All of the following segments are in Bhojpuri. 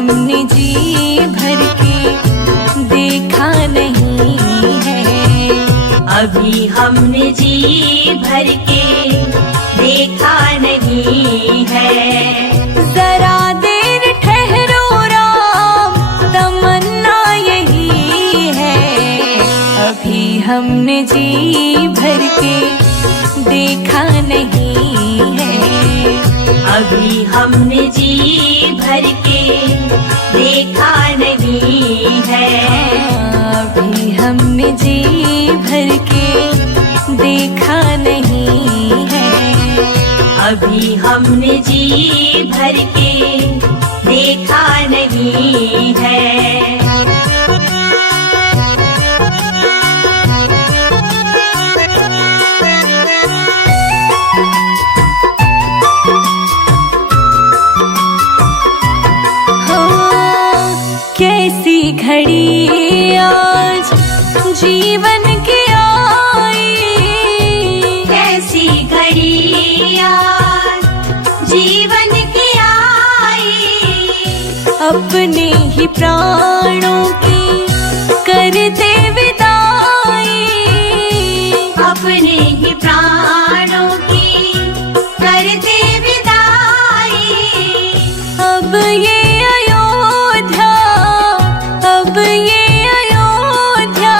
हमने जी भर के देखा नहीं है। अभी हमने जी भर के देखा नहीं है। जरा देर ठहरो राम, तमन्ना यही है। अभी हमने जी भर के देखा नहीं है। अभी हमने जी भर के देखा नहीं है। अभी हमने जी भर के देखा नहीं है। अभी हमने जी भर के देखा नहीं है। कैसी घड़ी आज जीवन की आई, कैसी घड़ी आज जीवन की आई। अपने ही प्राणों की करते विदाई, अपने ही प्राणों की करते विदाई। अब ये अब ये अयोध्या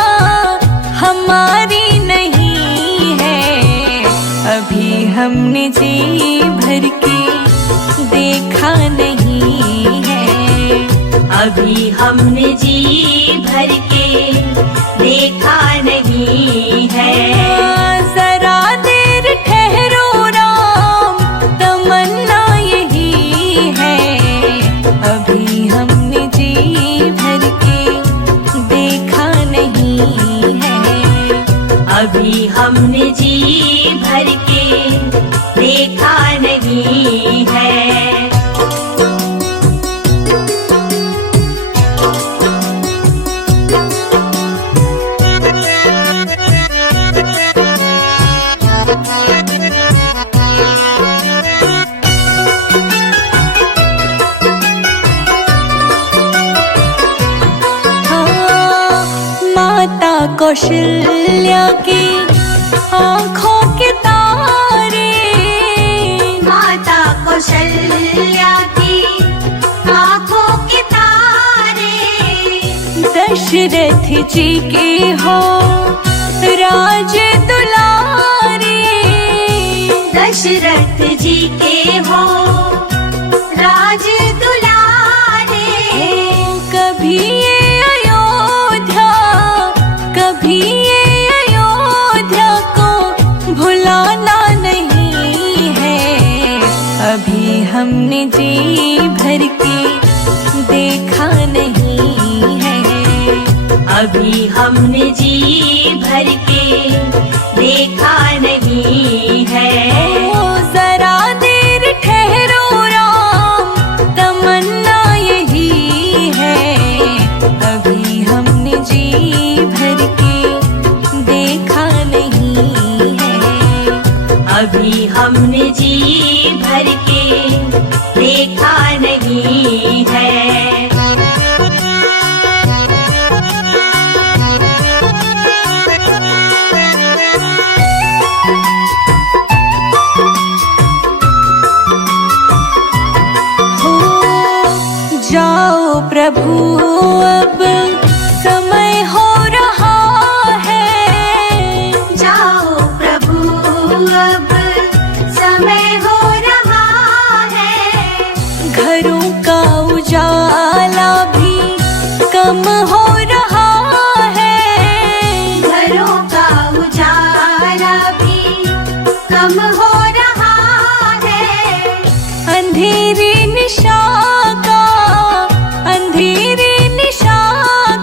हमारी नहीं है। अभी हमने जी भर के देखा नहीं है। अभी हमने जी भर के देखा नहीं है। जरा देर ठहरो राम, तमन्ना यही है। अभी हमने जी भर के देखा नहीं है। अभी हमने जी भर के देखा नहीं है। माता कौशल्या की आँखों के तारे, माता कौशल्या की आँखों के तारे। दशरथ जी के हो राज दुलारे, दशरथ जी के हो राज दुलारे। कभी ये अयोध्या, कभी ये अयोध्या को भुलाना नहीं है। अभी हमने जी भर के देखा नहीं है। अभी हमने जी भर के देखा नहीं है। जरा देर ठहरो राम, तमन्ना यही है। अभी हमने जी भर के देखा नहीं है। अभी हमने जी भर के देखा नहीं है। जाओ प्रभु अब समय हो रहा है। जाओ प्रभु अब समय हो रहा है। घरों का उजाला भी कम हो रहा है। घरों का उजाला भी कम हो रहा है। अंधेरी निशा का, अंधेरी निशा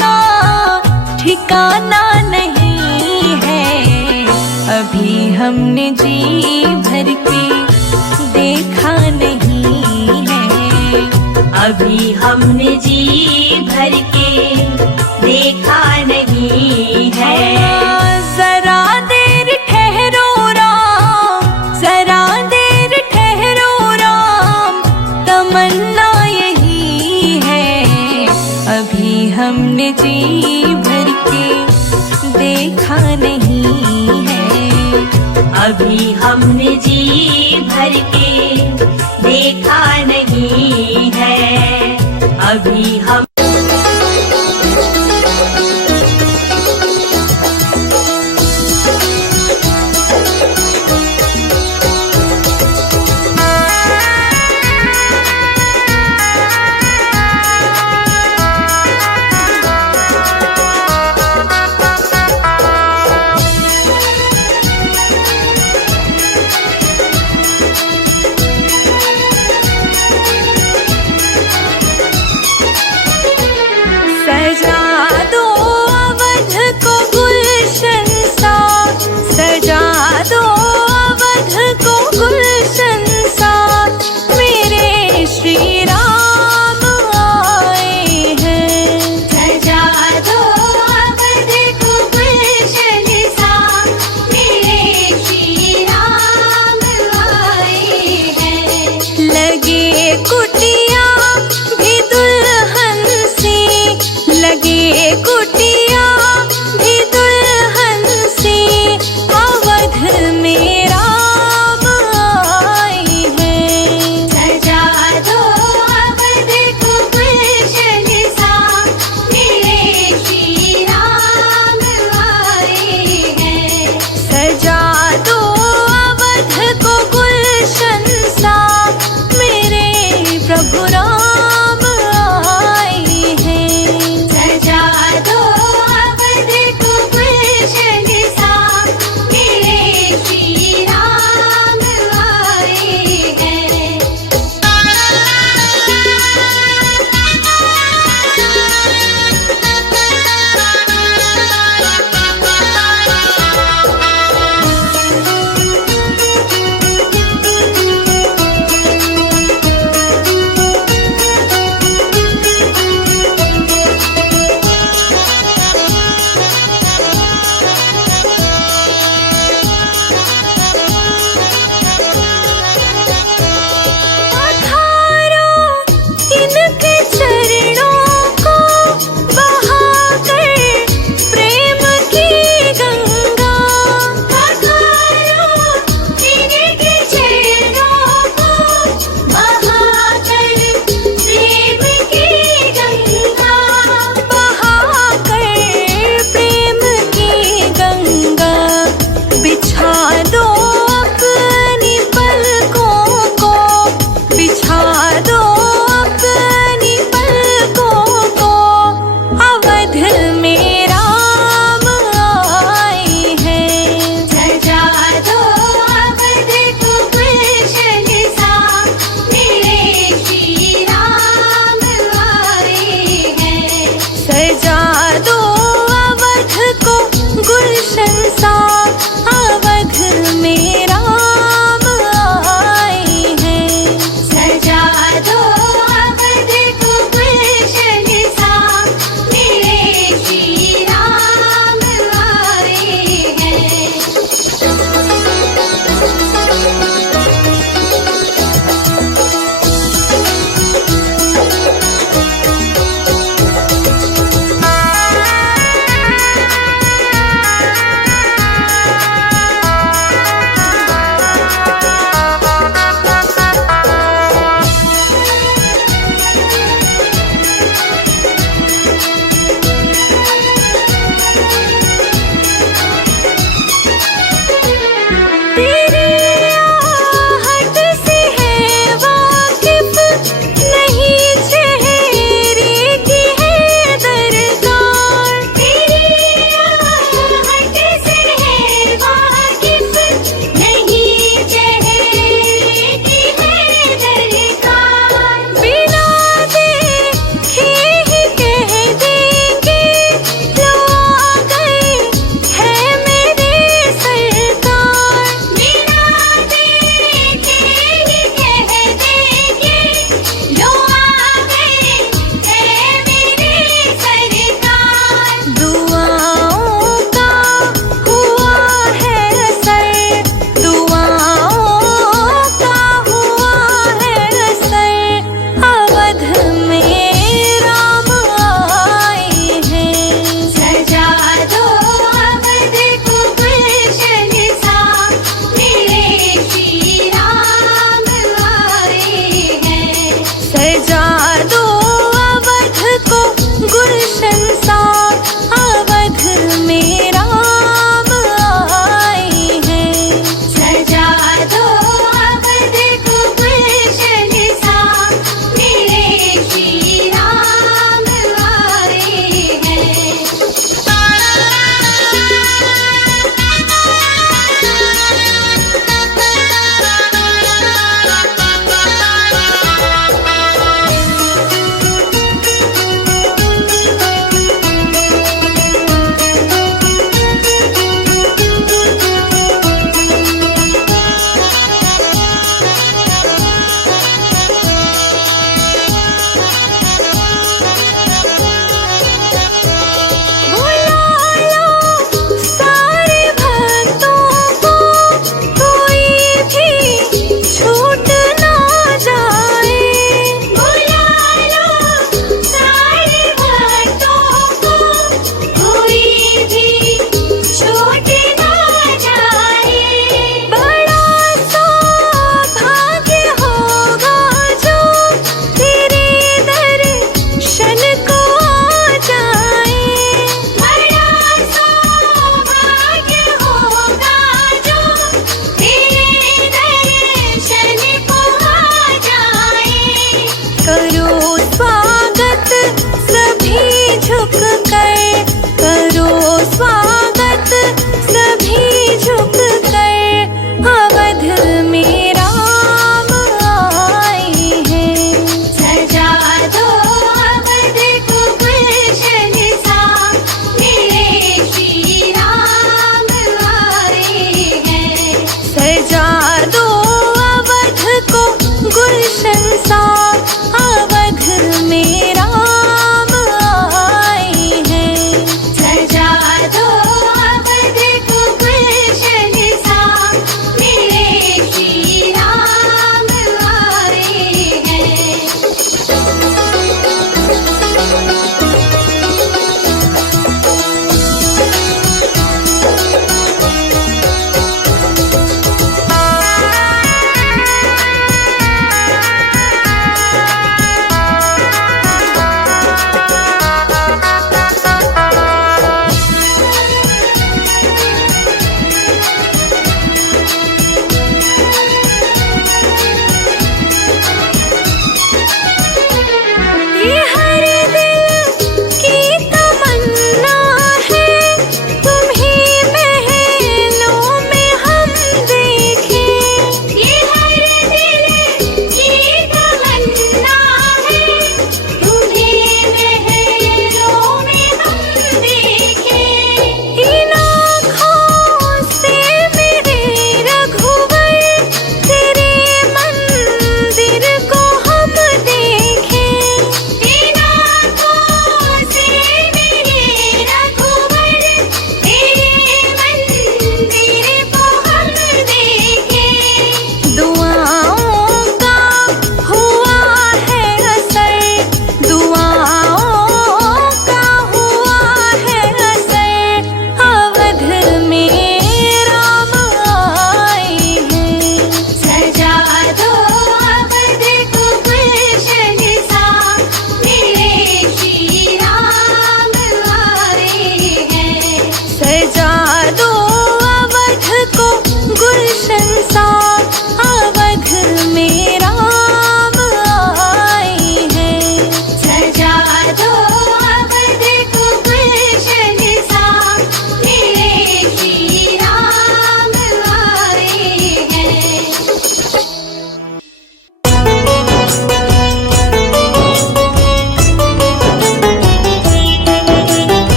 का ठिकाना नहीं है। अभी हमने जी भर के देखा नहीं है। अभी हमने जी भर के देखा नहीं है। जरा देर ठहरो राम, जरा देर ठहरो राम, तमन्ना यही है। कभी हमने जी भर के देखा नहीं है। अभी हम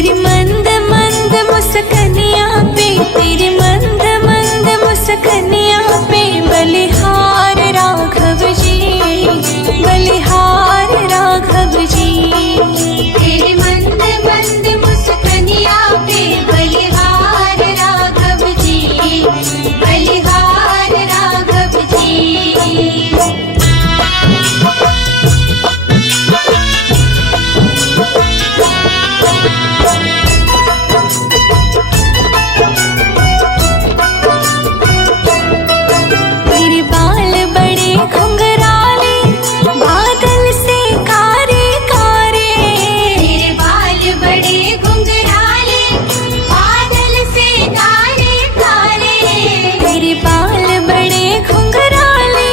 तेरी मंद मंद मुस्कनिया पे, तेरी मंद मंद मुस्कनिया पे बलिहार राघव जी, बलिहार राघव जी। तेरे मंद मंद मुस्कनिया पे बलिहार राघव जी, बलिहार राघव जी। तेरे बाल बड़े घुंघराले, बादल से कारे कारे। तेरे बाल बड़े घुंघराले, बादल से काले काले। तेरे बाल बड़े घुंघराले,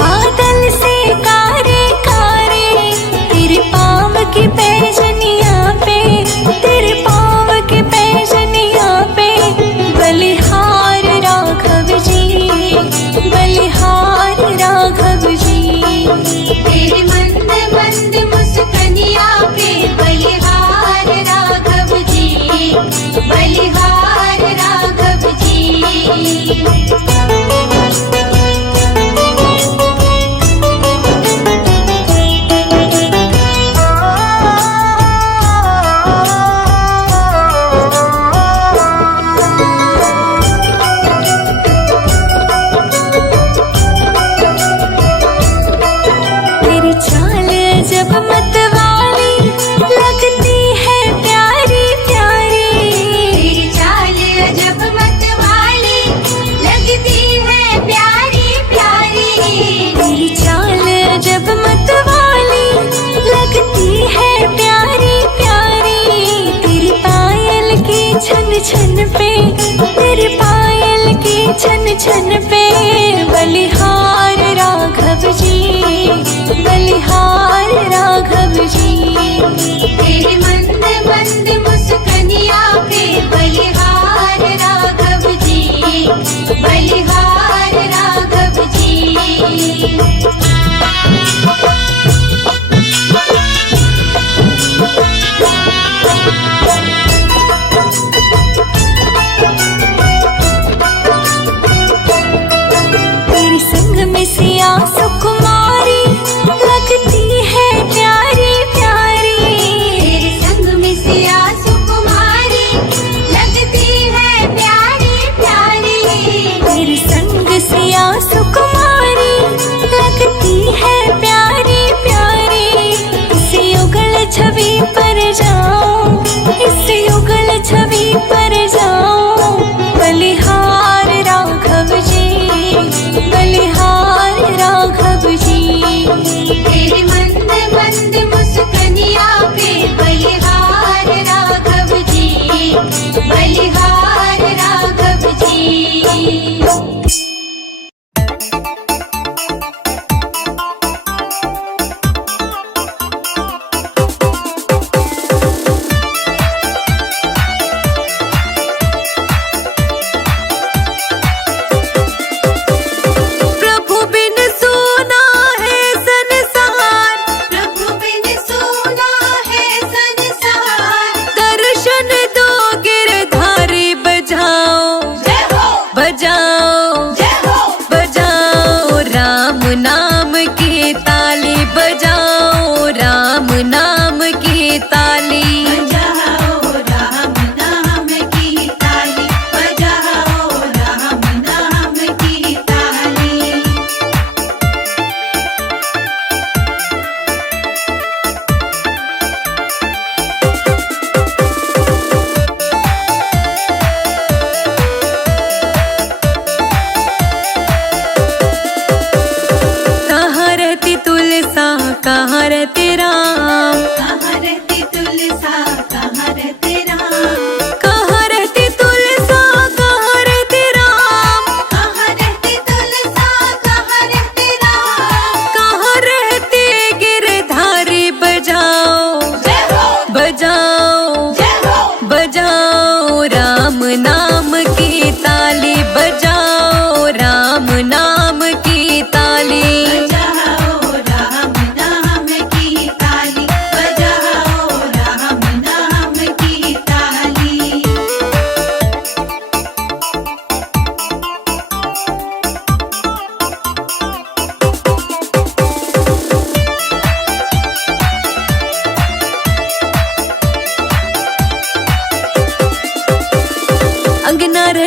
बादल से कारे कारे। तेरे पाँव की पैजनिया पे, तेरे पाँव की पैजनिया पे बलिहार राघव जी, बलिहार राघव जी। तेरे मंद मंद मुस्कनिया पे बलिहार राघव जी, बलिहार राघव जी। तेरी चाल जब मतवाली लगती है प्यारी प्यारी। तेरी चाल जब मतवाली लगती है प्यारी प्यारी। तेरी चाल जब मतवाली लगती है प्यारी प्यारी। तेरी पायल की छन छन पे, तेरी पायल की छन छन पे बलिहार राघव जी, बलिहार राघव जी। तेरे मंद मंद मुस्कनिया पे बलिहार राघव जी, बलिहार राघव जी।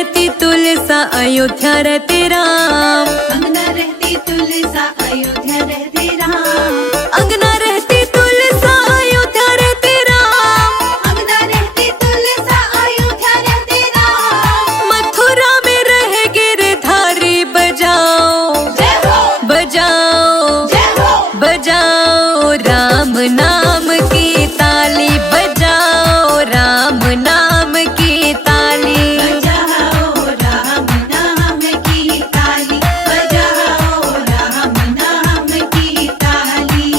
रहती तुलसा अयोध्या रहते राम। अंगना रहती तुलसा अयोध्या रहते राम। अंगना रहती तुलसा अयोध्या रहते राम। अंगना रहती तुलसा अयोध्या रहते राम। मथुरा में रह गिरधारी बजाओ जय हो बजाओ जय हो बजाओ राम नाम की ताली बजाओ राम नाम की ताली। बजाओ राम नाम की ताली। बजाओ राम नाम की ताली।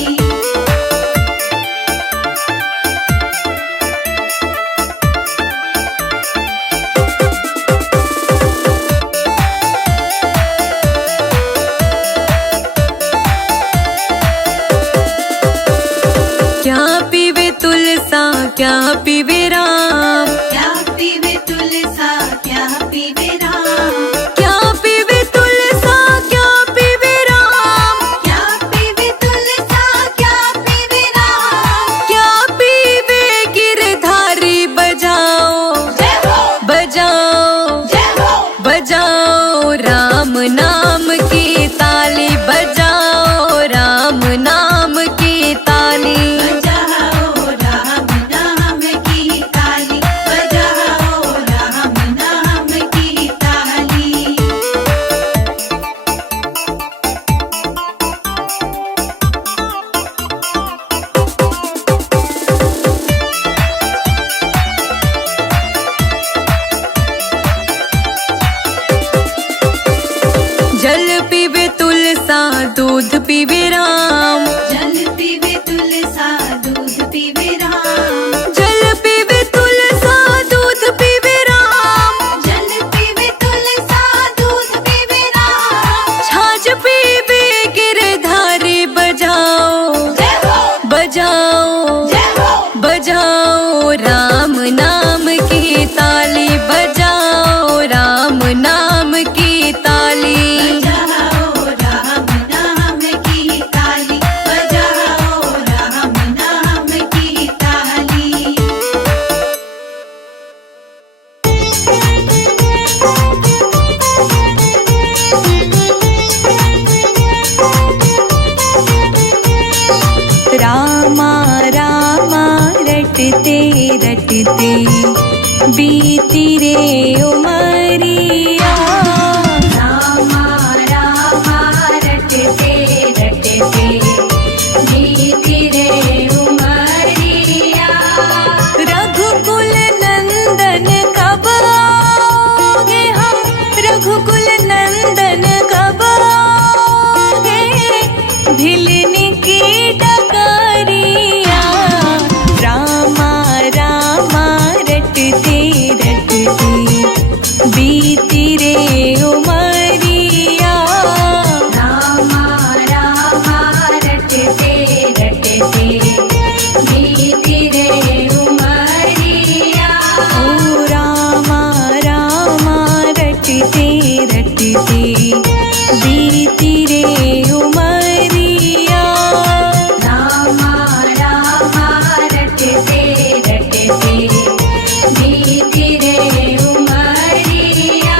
क्या पीवे तुलसा क्या पीवे राम। क्या पीवे तुलसा क्या पीवे राम। क्या पीवे तुलसा क्या पीवे राम। क्या पीवे तुलसा क्या पीवे राम। क्या पीवे गिरधारी बजाओ जय हो बजाओ जय हो बजाओ राम नाम की ताली बजाओ राम नाम की ताली। बजाओ राम नाम की ताली। बजाओ राम नाम की ताली। जल पीवे तुलसा दूध पीवे राम। जल पीवे तुलसा दूध पीवे राम। जल पीवे तुलसा दूध पीवे राम। जल पीवे तुलसा दूध पीवे राम। छाछ पीवे गिरधारी बजाओ जय हो बजाओ जय हो बजाओ राम नाम की ताली बजाओ राम नाम की ताली। बजाओ राम नाम की ताली। बजाओ राम नाम की ताली। रामा रामा रटते रटते बीती रे उमरिया। रामा रामा रटते रटते बीती रे उमरिया। रघुकुल नंदन कब आओगे हम रघुकुल नंदन कब आओगे भिलनी की डगरिया। रामा रामा रटते रटते बीती रे उमरिया। रामा रामा रटते रटते बीती रे उमरिया। ओ रामा रामा रटते रटते बीती रे उमरिया। रामा रामा रटते रटते बीती रे उमरिया।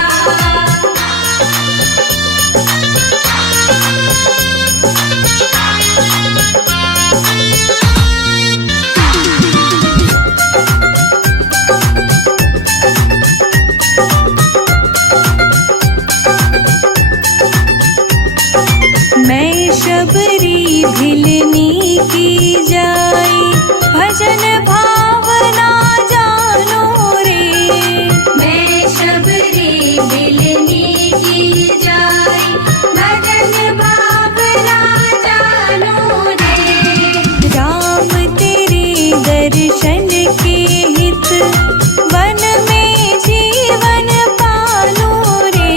मैं शबरी भिलनी की जाई भजन भावना जानो रे। मैं शबरी बिलनी की जाई भजन भावना जानो रे। राम तेरे दर्शन के हित वन में जीवन पालो रे।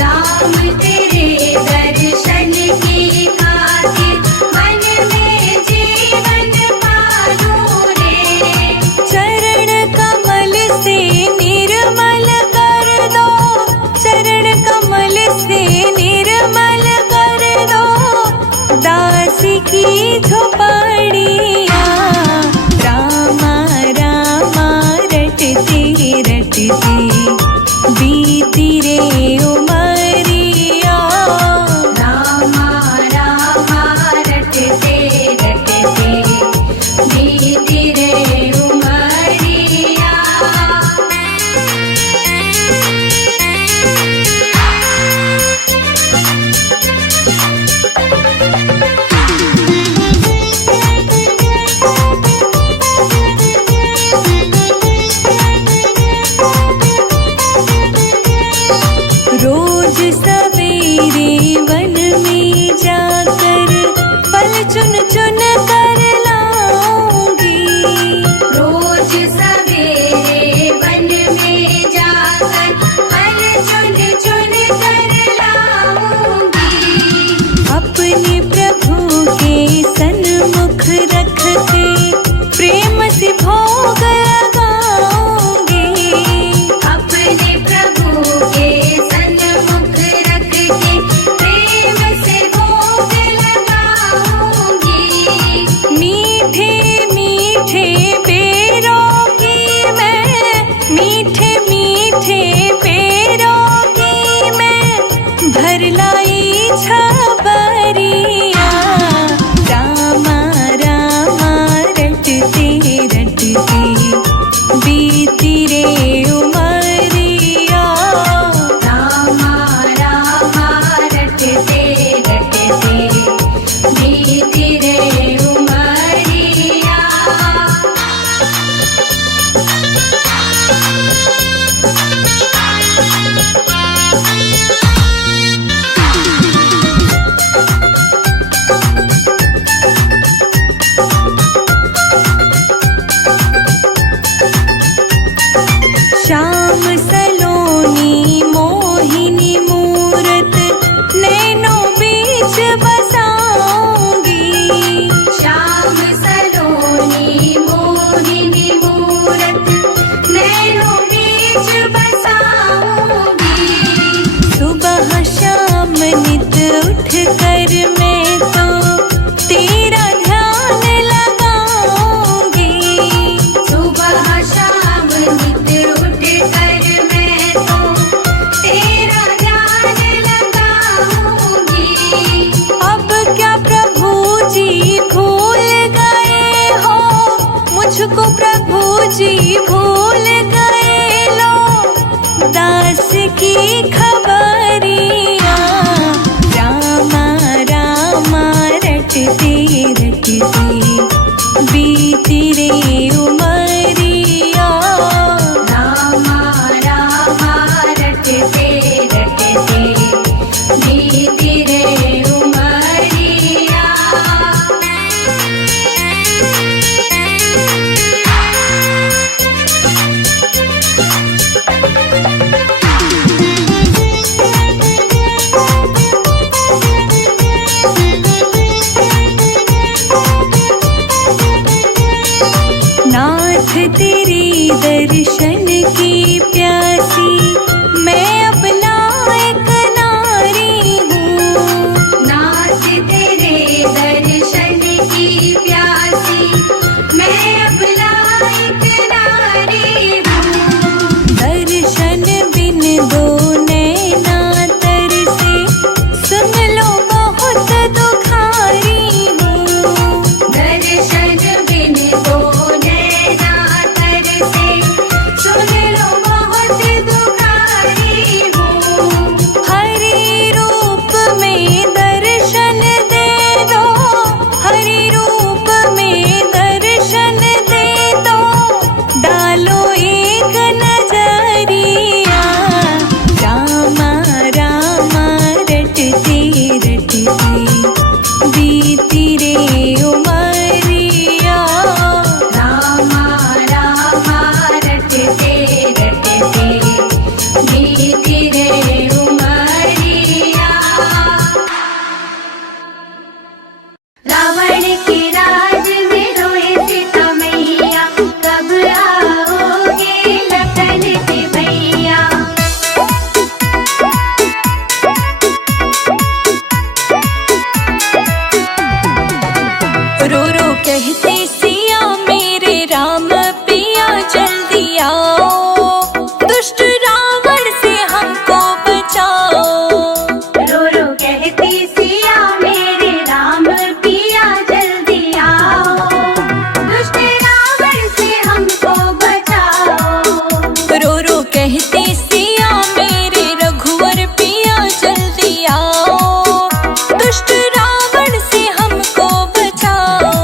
राम तेरे दर्शन की खातिर मन में जीवन पालो रे। चरण कमल से निर्मल कर दो चरण कमल से निर्मल कर दो दास की झोपड़िया। रामा रामा रटते रटते की खबरिया, रामा रामा रटते रटते बीती रे उमरिया। रामा रामा रटते रटते बीती रे उमरिया। नाथ तेरे दर्शन की प्यासी, मैं अपना एक नारी हूँ। नाथ तेरे दर्शन की प्यासी, मैं अपना एक नारी हूँ। दर्शन बिन दो नैना तरसे, सुन लो बहुत दुखारी हूँ। दर्शन बिन दो नैना तरसे, सुन लो बहुत दुखारी हूँ। हरि रूप में दर्शन दे दो, हरि रूप में दर्शन दे दो, डालो एक नजरिया। रामा रामा रटते रटते बीती रे उमरिया। रामा रामा रटते रटते बीती रे उमरिया। रावण के राज में रोए सीता मैया, कब आओगे लखन के भैया। रो रो कहते सिया मेरे राम पिया जल्दी आओ, दुष्ट रावण से हमको बचाओ। रो रो कहती सिया मेरे राम पिया जल्दी आओ, दुष्ट रावण से हमको बचाओ। रो रो कहते सिया मेरे रघुवर पिया जल्दी आओ, दुष्ट रावण से हमको बचाओ।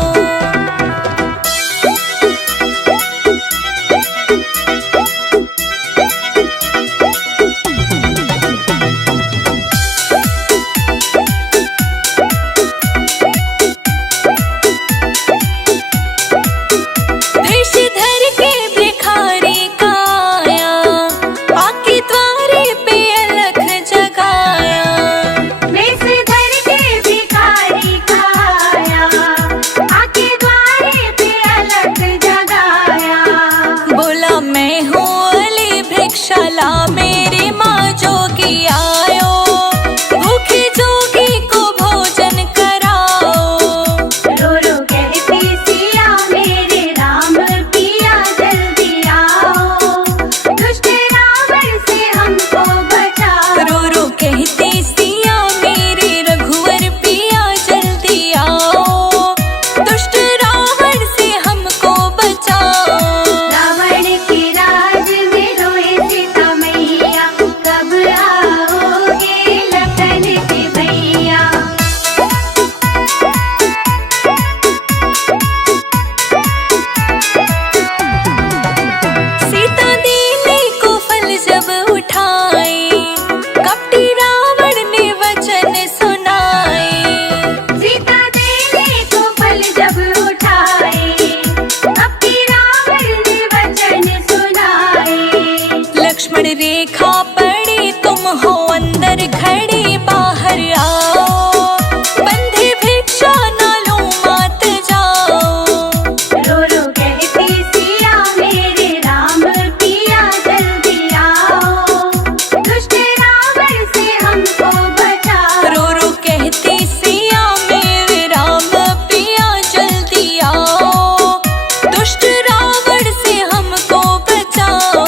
धनुषधर के भिखारी का आया, आके द्वारे पे अलख जगाया। वेशधर के भिखारी का आया, आके द्वारे पे अलख जगाया। बोला मैं हूँ अली भिक्षाला, मेरे माँ जोगी आयो, भूखे जोगी को भोजन कराओ। रो रो कहती सिया मेरे राम पिया जल्दी आओ, दुष्ट रावण से हमको बचाओ। रो रो कहते सिया मेरे रघुवर पिया जल्दी आओ, दुष्ट रावण से हमको बचाओ। रावण के राज में रोए सीता मैया, कब आओगे लखन के भैया। सीता देने को फल जब उठाए, कपटी रावण ने वचन सुनाए। सीता देने को फल जब उठाए, कपटी रावण ने वचन सुनाए। लक्ष्मण रेखा पड़ी तुम हो अंदर खड़े, बाहर आओ, बंधे भिक्षा न लो मात जाओ। रो रो कहती सिया मेरे राम पिया जल्दी आओ, दुष्ट रावण से हमको बचाओ। रो रो कहते सिया मेरे राम पिया जल्दी आओ, दुष्ट रावण से हमको बचाओ।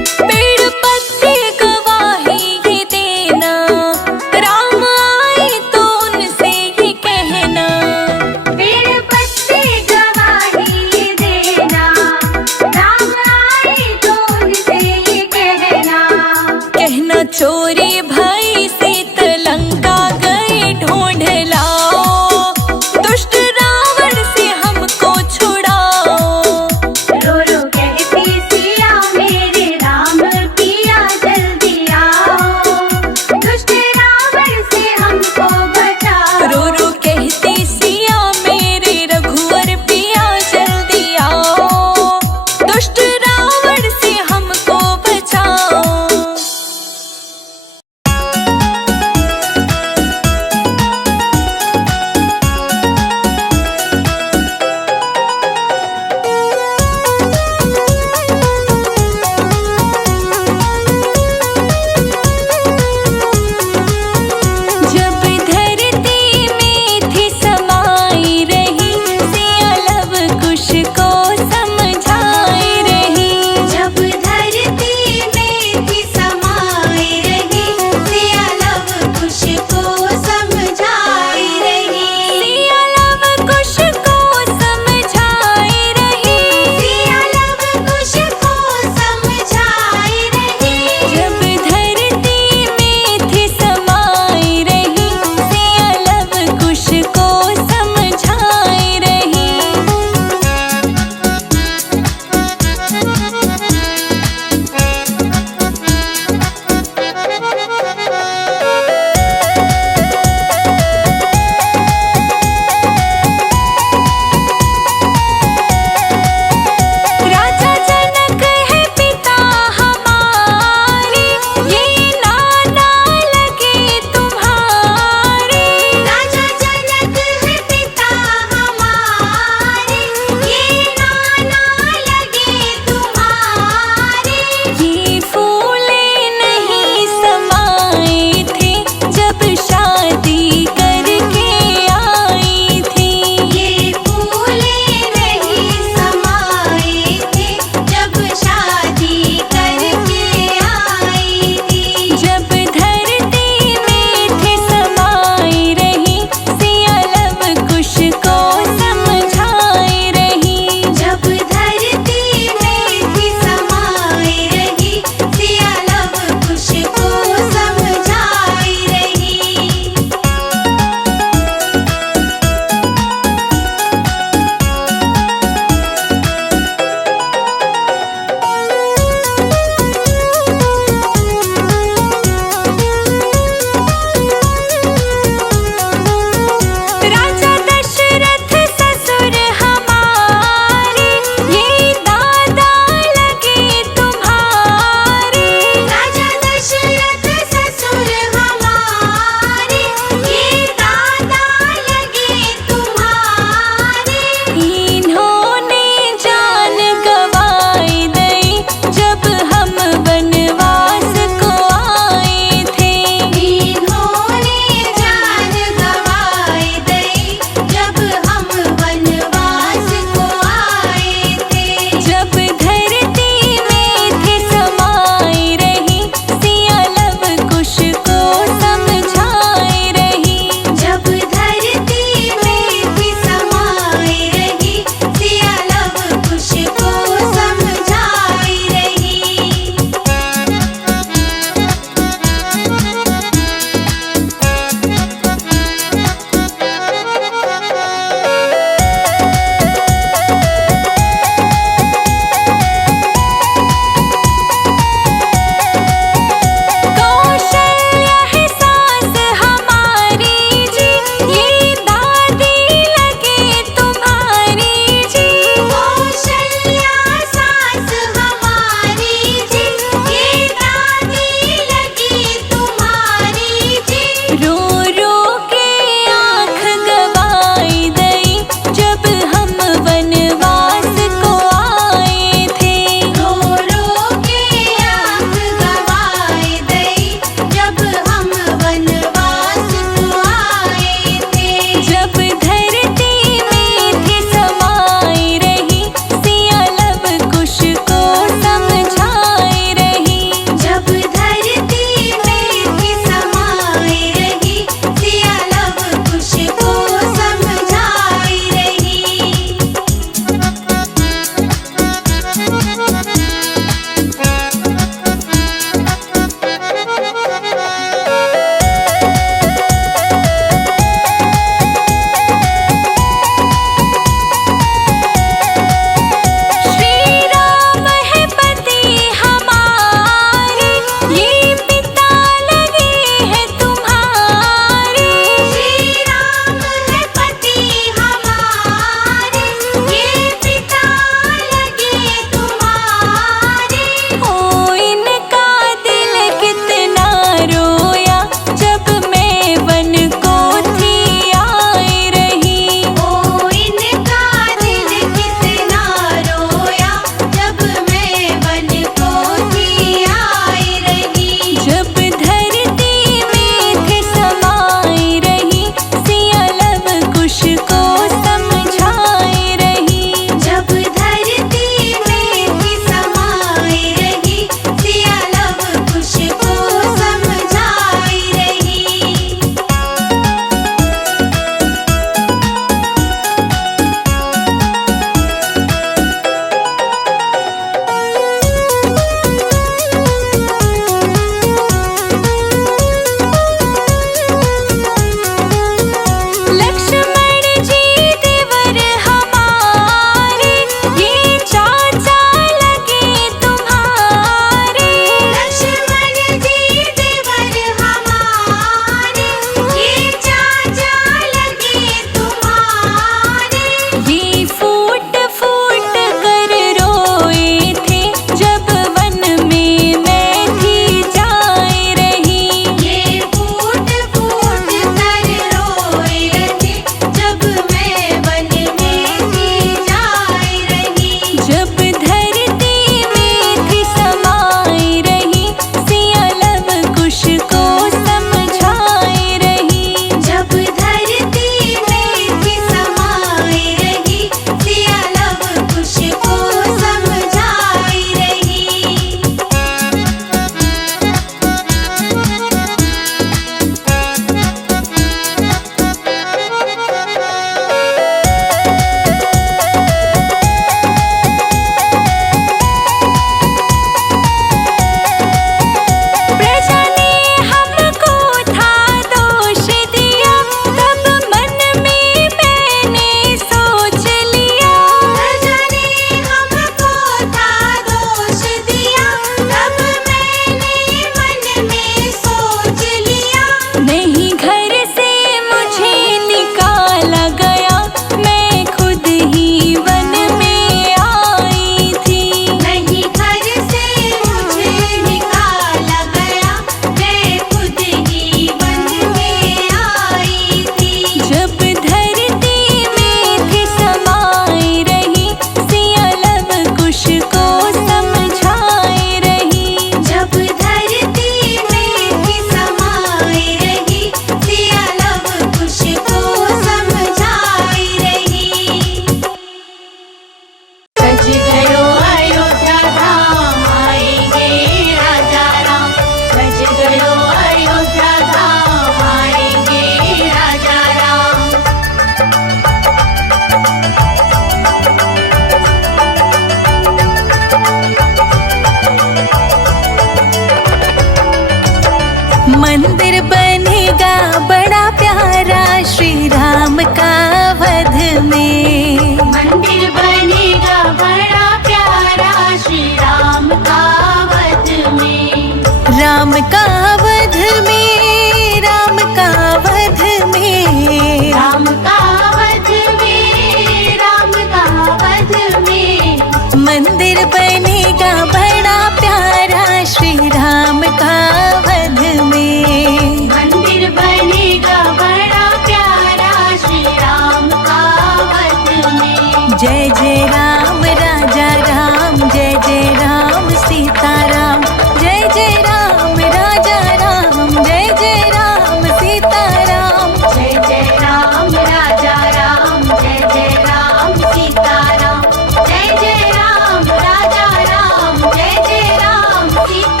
जय राम राजा राम, जय जय राम सीताराम। जय जय राम राजा राम, जय जय राम सीताराम। जय जय राम राजा राम, जय जय राम सीताराम। जय जय राम राजा राम, जय जय राम सीताराम।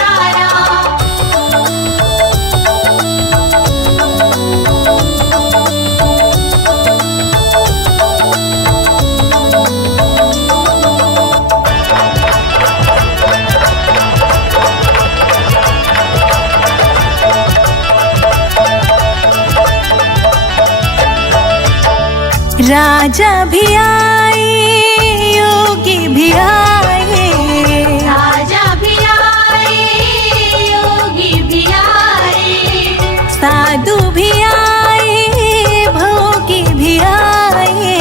राजा भी आए, योगी भी आए, राजा भी आए, योगी भी आए, साधु भी आए, भोगी भी आए।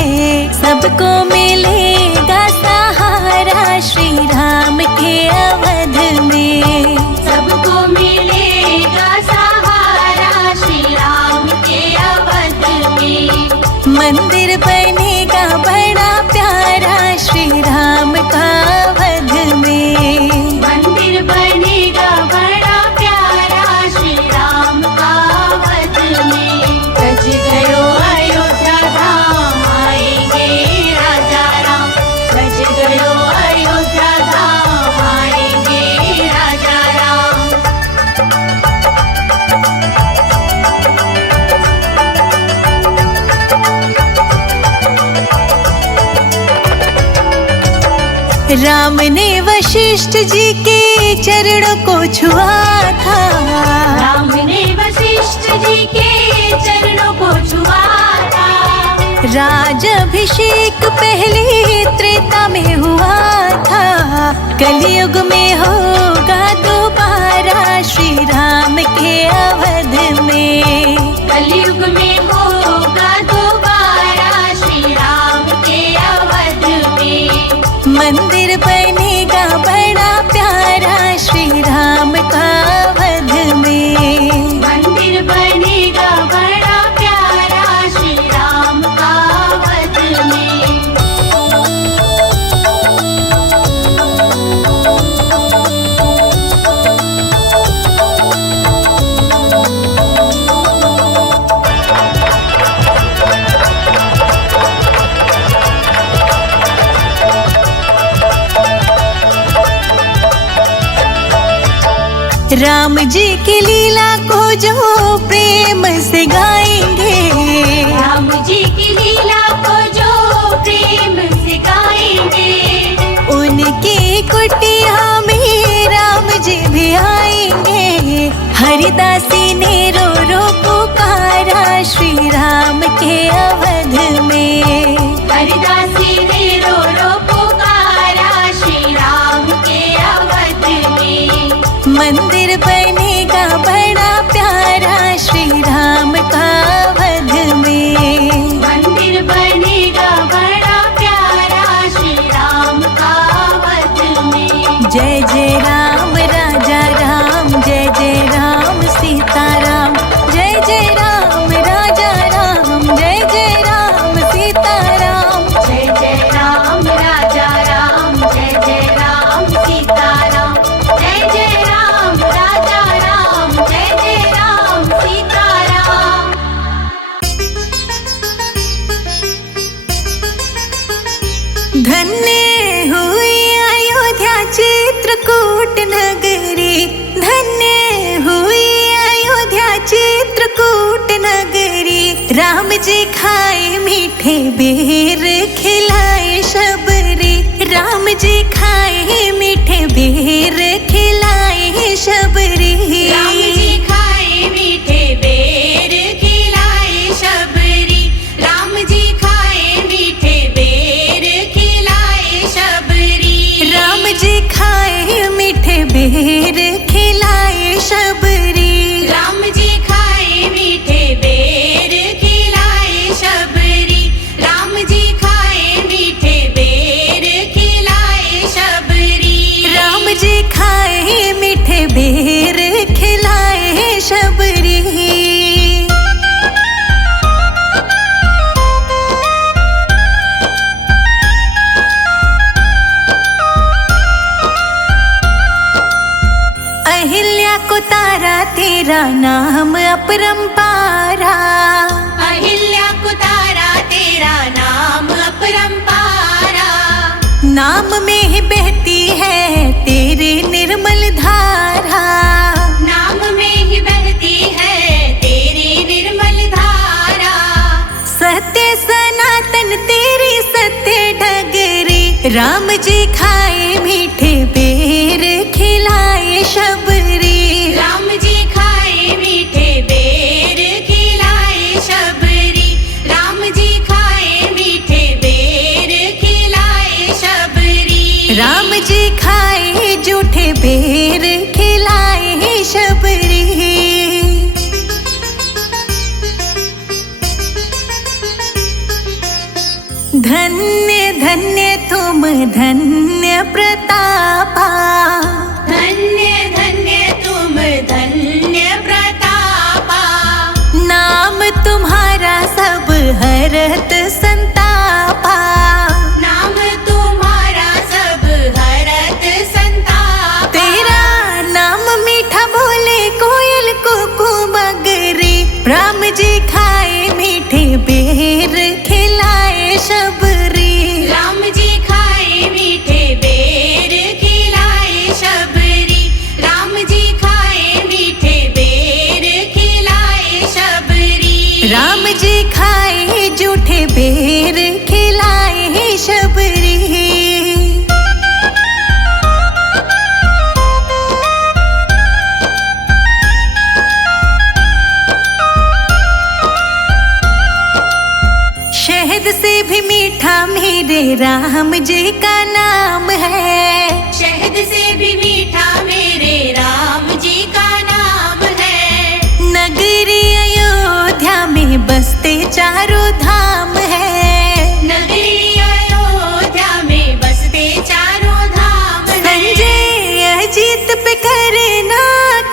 सबको मिलेगा सहारा श्री राम के अवध में। सबको मिलेगा सहारा श्री राम के अवध में। मंदिर बनेगा बड़ा प्यारा श्री राम का अवध में। मंदिर बनेगा बड़ा प्यारा श्री राम का अवध में। सज गयो अयोध्या धाम, आएंगे राजा राम। सज गयो अयोध्या धाम, आएंगे राजा राम। राम ने वशिष्ठ जी के चरणों को छुआ था। राम ने वशिष्ठ जी के चरणों को छुआ था। राजाभिषेक पहले त्रेता में हुआ था। कलयुग में होगा दोबारा श्री राम के अवध में। कलयुग में होगा दोबारा श्री राम के अवध में। मंदिर बनेगा बड़ा प्यारा श्री राम का अवध में। मंदिर बनेगा बड़ा प्यारा श्री राम का अवध में। राम जी की लीला को जो प्रेम से गाएंगे। राम जी की लीला को जो प्रेम से गाएंगे। उनकी कुटिया में राम जी भी आएंगे। हरिदासी ने रो रो पुकारा श्री राम के अवध में। हरिदासी ने रो रो पुकारा श्री राम के अवध में। मंदिर बनेगा बड़ा प्यारा श्री राम का अवध में। मंदिर बनेगा बड़ा प्यारा श्री राम का अवध में। जय जय राम राजा राम, जय जय राम सीताराम। जय जय राम राजा राम, जय जय राम सीताराम। जय जय राम राजा राम, जय जय राम सीताराम। जय जय राम राजा राम, जय जय राम सीताराम। धन्य हुई अयोध्या चित्रकूट नगरी। धन्य हुई अयोध्या चित्रकूट नगरी। राम जी खाए मीठे बेर, खिलाए शबरी। राम जी खाए मीठे बेर, खिलाए शबरी। राम जी खाए मीठे बेर, खिलाए शबरी। राम जी खाए मीठे बेर, खिलाए शबरी। राम जी खाए मीठे बेर, खिलाए शबरी। राम जी खाए मीठे बेर, खिलाए शबरी। राम जी खाए मीठे बेर, खिलाए शबरी। राम जी खाए मीठे बेर, खिलाए शबरी। तेरा नाम अपरंपारा, अहिल्या को तारा तेरा नाम अपरंपारा। नाम में ही बहती है तेरी निर्मल धारा, नाम में ही बहती है तेरी निर्मल धारा। सत्य सनातन तेरी सत्य डगरी, राम जी खाए मीठे बेर खिलाए शबरी, राम जी खाए मीठे बेर खिलाए शबरी, राम जी खाए मीठे बेर खिलाए शबरी। राम जी खाए जूठे बेर खिलाए शबरी। धन्य धन्य तुम धन्य प्रतापा, धन्य धन्य तुम धन्य प्रतापा। नाम तुम्हारा सब हरत संतापा, नाम तुम्हारा सब हरत संतापा। तेरा नाम मीठा बोले कोयल कुकू मगरी, राम जी खाए मीठे बेर खिलाए शबरी, राम जी खाए मीठे बेर खिलाए शबरी, राम जी खाए मीठे बेर खिलाए शबरी। राम जी खाए जूठे बेर खिलाए शबरी। शहद से भी मीठा मेरे राम जी का नाम है, शहद से भी मीठा मेरे राम जी का नाम है। नगरी अयोध्या में बसते चारों धाम है, नगरी अयोध्या में बसते चारों धाम है। संजय अजीत पे करे ना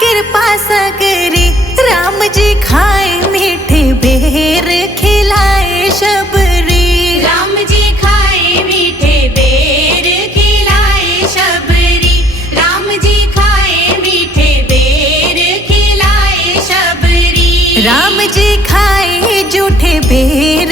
कृपा सगरी, राम जी खाए मीठे बेर खिलाए शबरी, राम जी खाए मीठे बेर खिलाए शबरी, राम जी खाए मीठे बेर खिलाए शबरी। राम जी खाए जूठे बेर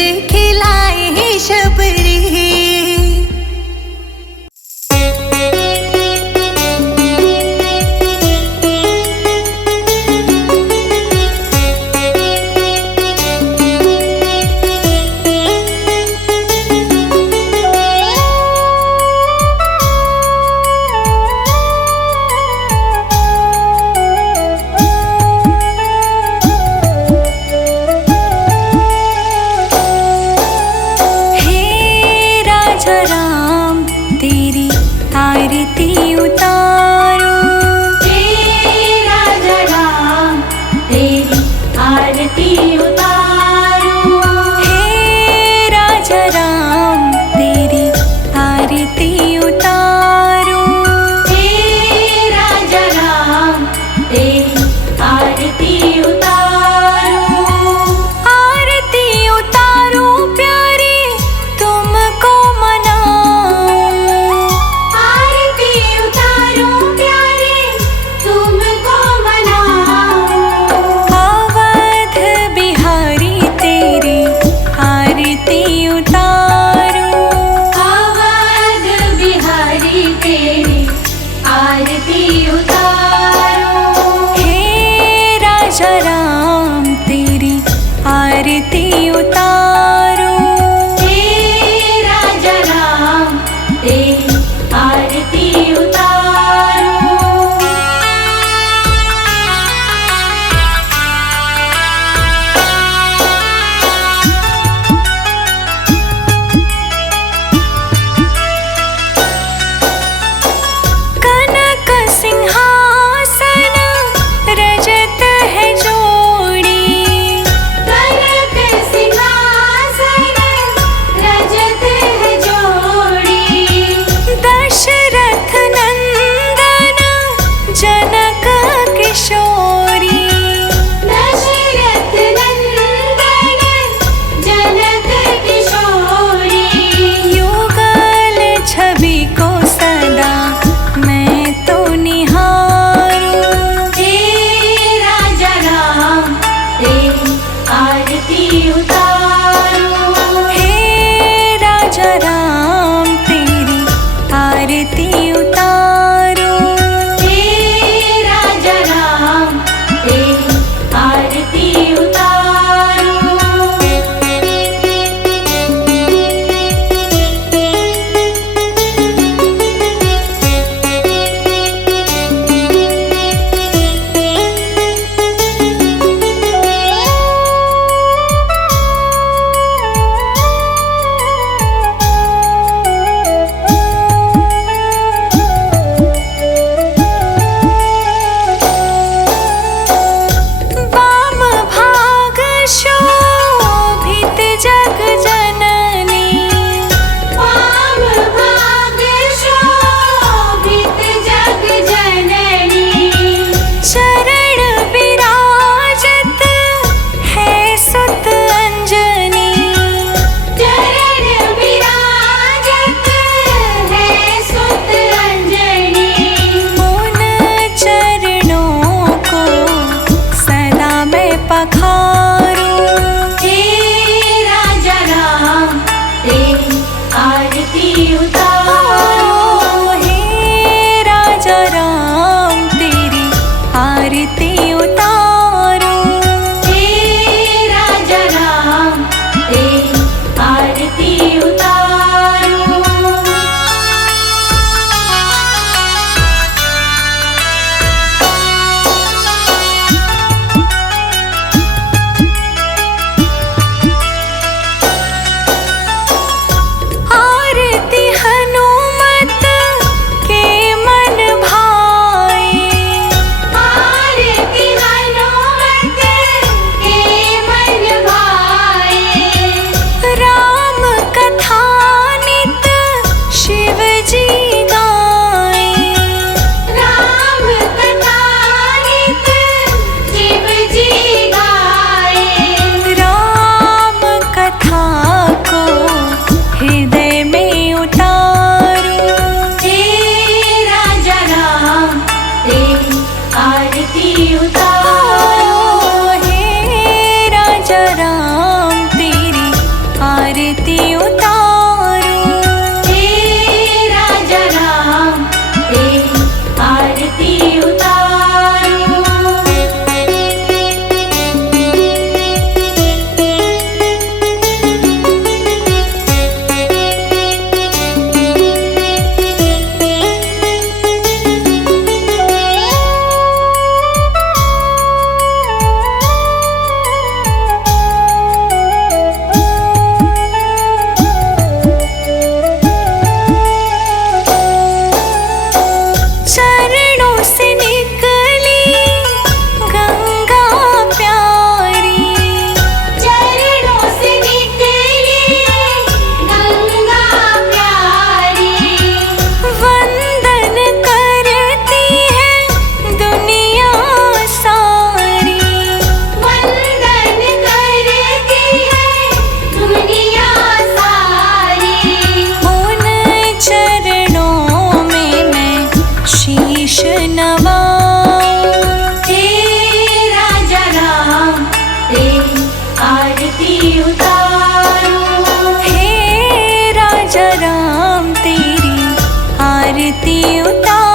आरती उतार